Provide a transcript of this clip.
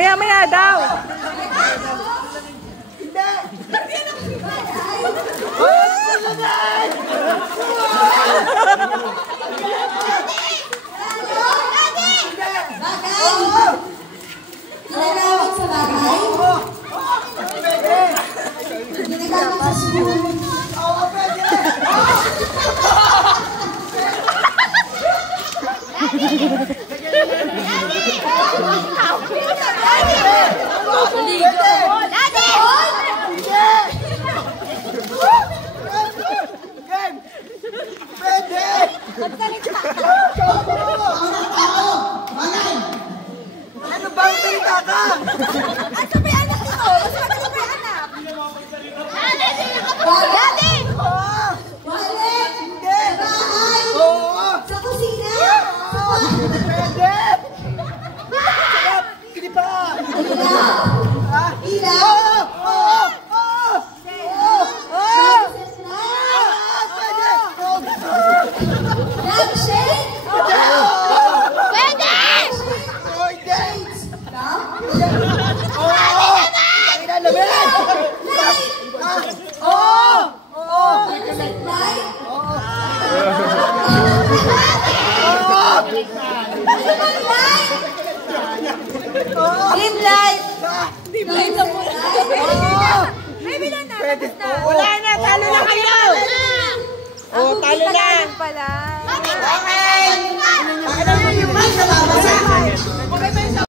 Maya-maya daw. Ginagamit sa bagay? Ginagamit sa school? Ano bang salita ka? Ang sabi anak ito! Mas magaling may anak! Daddy! Balik! Hindi! Sa bahay! Oo! Sa kusina! Pwede! Sarap! Kini pa! Ilaw! Ilaw! Oo! Oo! Oo! Oo! Pwede! Lampshade! Pwede! Oo! Tangina na ba? Oo! Oo! Light! Dim light! Light sa mula! Baby na na. Pwede! Wala na, talo na kayo. Oo, talo na! Pala. Bakit yung mic nababasa?